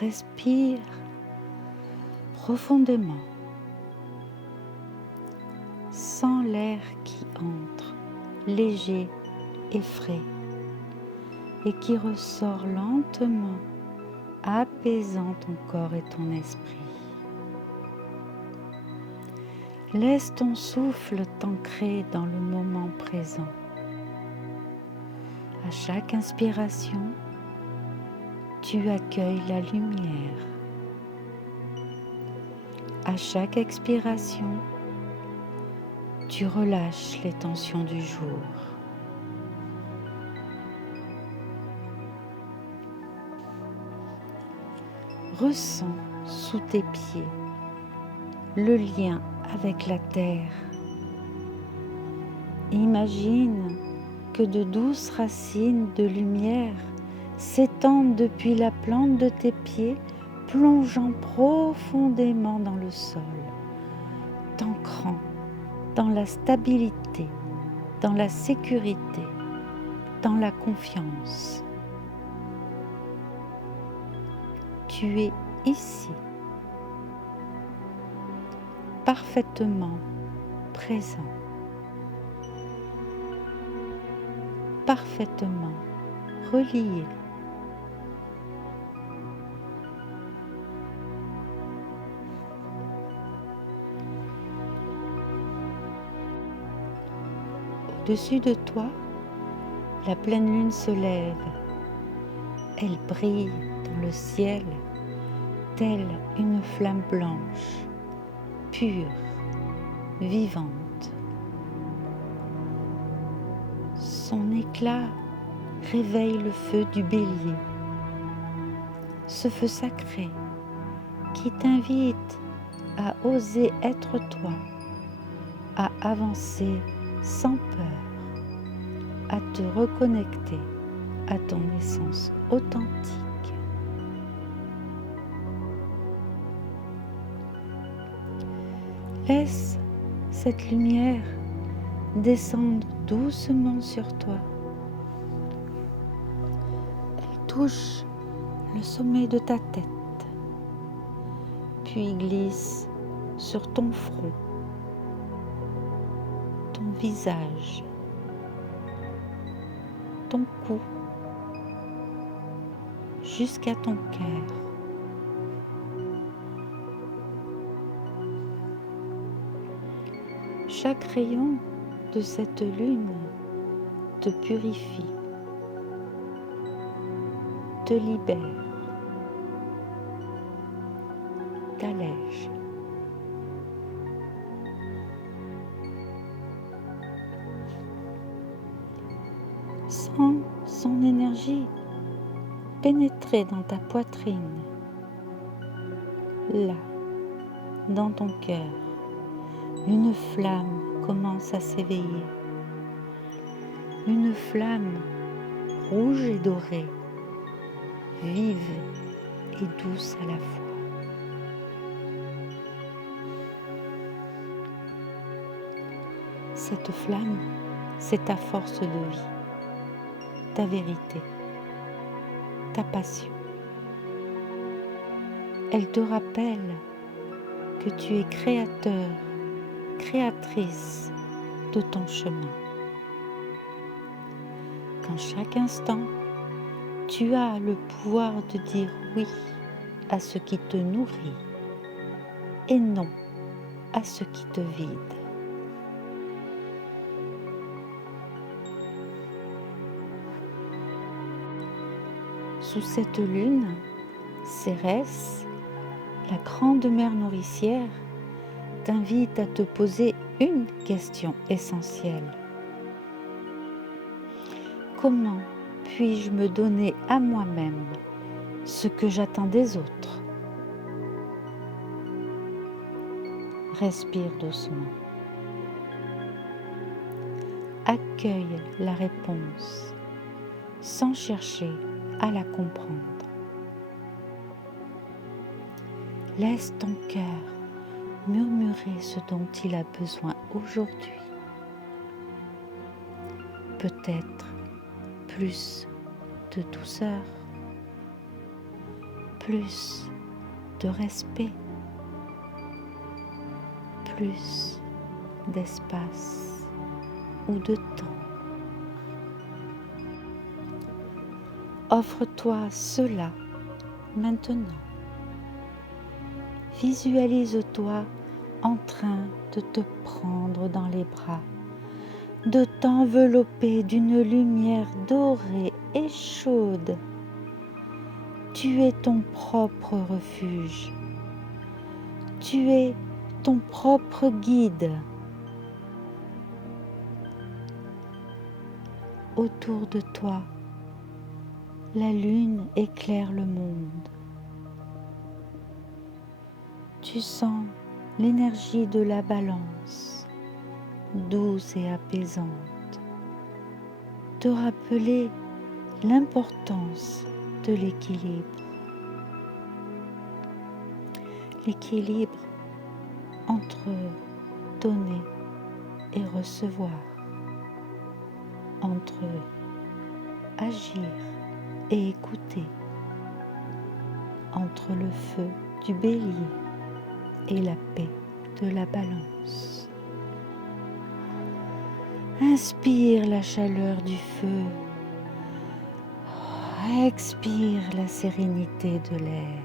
Respire profondément. Sens l'air qui entre, léger et frais, et qui ressort lentement, apaisant ton corps et ton esprit. Laisse ton souffle t'ancrer dans le moment présent. À chaque inspiration, tu accueilles la lumière. À chaque expiration, tu relâches les tensions du jour. Ressens sous tes pieds le lien avec la terre. Imagine que de douces racines de lumière s'étendent depuis la plante de tes pieds, plongeant profondément dans le sol, t'ancrant dans la stabilité, dans la sécurité, dans la confiance. Tu es ici, parfaitement présent, parfaitement relié. Au-dessus de toi, la pleine lune se lève. Elle brille dans le ciel, telle une flamme blanche, pure, vivante. Son éclat réveille le feu du bélier, ce feu sacré qui t'invite à oser être toi, à avancer sans peur, à te reconnecter à ton essence authentique. Laisse cette lumière descendre doucement sur toi. Elle touche le sommet de ta tête, puis glisse sur ton front, ton visage, ton cou, jusqu'à ton cœur. Chaque rayon de cette lune te purifie, te libère, t'allège. Sens son énergie pénétrer dans ta poitrine, là, dans ton cœur. Une flamme commence à s'éveiller. Une flamme rouge et dorée, vive et douce à la fois. Cette flamme, c'est ta force de vie, ta vérité, ta passion. Elle te rappelle que tu es créateur, créatrice de ton chemin. Qu'en chaque instant, tu as le pouvoir de dire oui à ce qui te nourrit et non à ce qui te vide. Sous cette lune, Cérès, la grande mère nourricière, t'invite à te poser une question essentielle. Comment puis-je me donner à moi-même ce que j'attends des autres? Respire doucement. Accueille la réponse sans chercher à la comprendre. Laisse ton cœur murmurer ce dont il a besoin aujourd'hui. Peut-être plus de douceur, plus de respect, plus d'espace ou de temps. Offre-toi cela maintenant. Visualise-toi en train de te prendre dans les bras, de t'envelopper d'une lumière dorée et chaude. Tu es ton propre refuge. Tu es ton propre guide. Autour de toi, la lune éclaire le monde. Tu sens l'énergie de la balance, douce et apaisante, te rappeler l'importance de l'équilibre. L'équilibre entre donner et recevoir, entre agir et écouter, entre le feu du bélier et la paix de la balance. Inspire la chaleur du feu, expire la sérénité de l'air.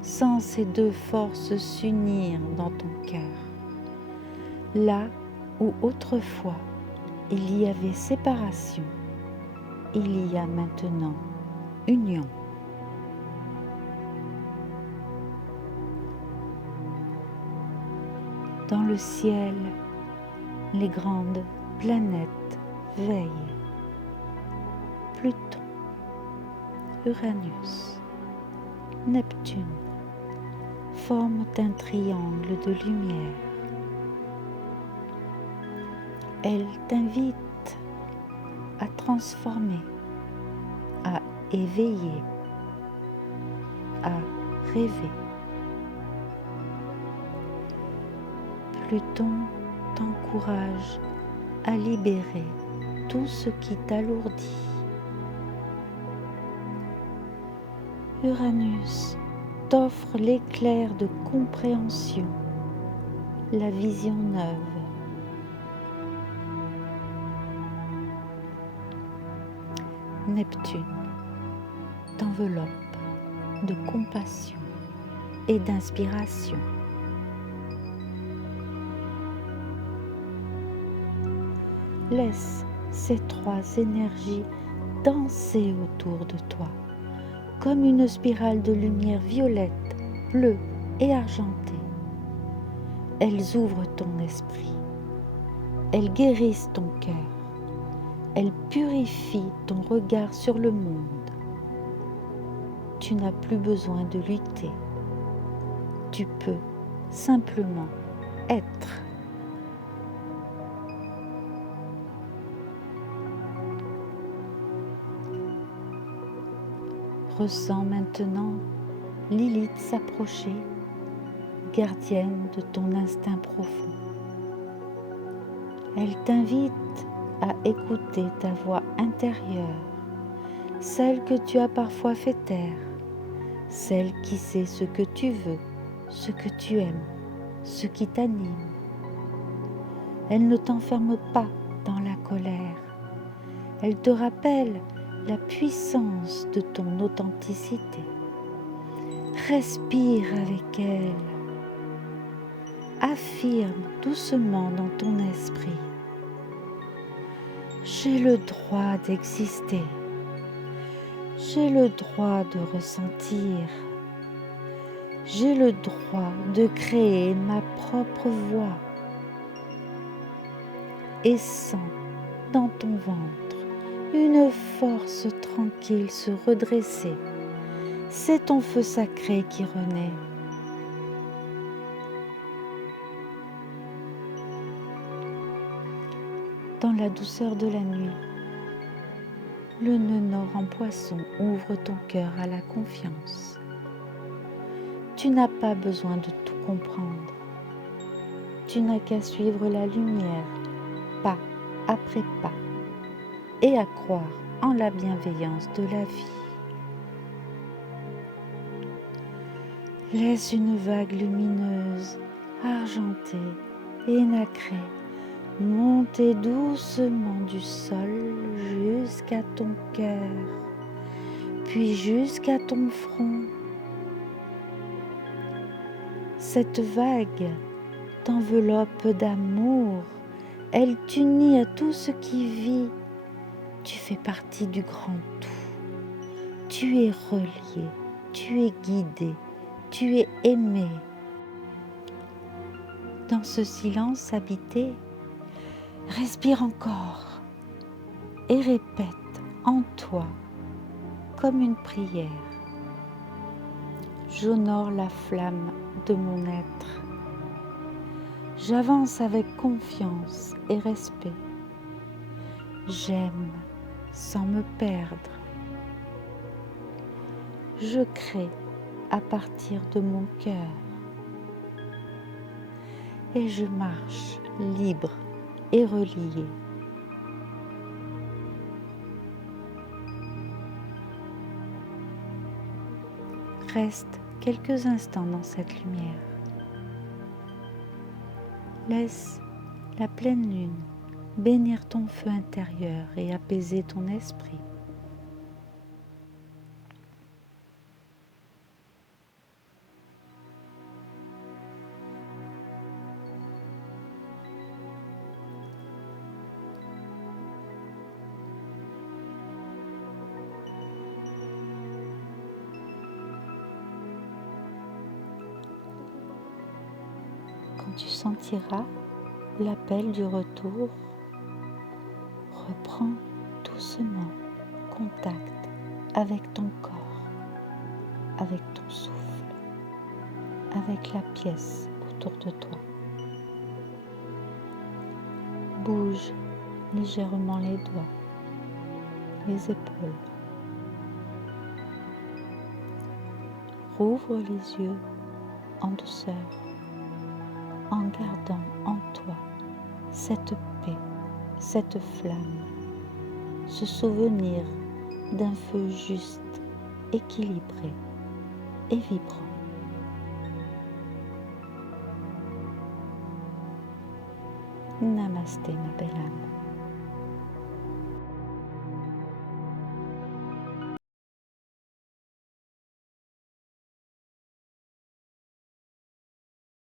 Sens ces deux forces s'unir dans ton cœur. Là où autrefois il y avait séparation, il y a maintenant union. Dans le ciel, les grandes planètes veillent. Pluton, Uranus, Neptune forment un triangle de lumière. Elles t'invitent à transformer, à éveiller, à rêver. Pluton t'encourage à libérer tout ce qui t'alourdit. Uranus t'offre l'éclair de compréhension, la vision neuve. Neptune t'enveloppe de compassion et d'inspiration. Laisse ces trois énergies danser autour de toi, comme une spirale de lumière violette, bleue et argentée. Elles ouvrent ton esprit, elles guérissent ton cœur, elles purifient ton regard sur le monde. Tu n'as plus besoin de lutter, tu peux simplement être. Ressens maintenant Lilith s'approcher, gardienne de ton instinct profond. Elle t'invite à écouter ta voix intérieure, celle que tu as parfois fait taire, celle qui sait ce que tu veux, ce que tu aimes, ce qui t'anime. Elle ne t'enferme pas dans la colère. Elle te rappelle la puissance de ton authenticité. Respire avec elle. Affirme doucement dans ton esprit: j'ai le droit d'exister. J'ai le droit de ressentir. J'ai le droit de créer ma propre voie. Et sens dans ton ventre une force tranquille se redresser. C'est ton feu sacré qui renaît. Dans la douceur de la nuit, le nœud nord en poisson ouvre ton cœur à la confiance. Tu n'as pas besoin de tout comprendre. Tu n'as qu'à suivre la lumière pas après pas, et à croire en la bienveillance de la vie. Laisse une vague lumineuse, argentée et nacrée monter doucement du sol jusqu'à ton cœur, puis jusqu'à ton front. Cette vague t'enveloppe d'amour, elle t'unit à tout ce qui vit. Tu fais partie du grand tout. Tu es relié, tu es guidé, tu es aimé. Dans ce silence habité, respire encore et répète en toi comme une prière. J'honore la flamme de mon être. J'avance avec confiance et respect. J'aime sans me perdre. Je crée à partir de mon cœur. Et je marche libre et relié. Reste quelques instants dans cette lumière. Laisse la pleine lune bénir ton feu intérieur et apaiser ton esprit. Quand tu sentiras l'appel du retour, reprends doucement contact avec ton corps, avec ton souffle, avec la pièce autour de toi. Bouge légèrement les doigts, les épaules. Rouvre les yeux en douceur, en gardant en toi cette paix, cette flamme, ce souvenir d'un feu juste, équilibré et vibrant. Namasté, ma belle âme.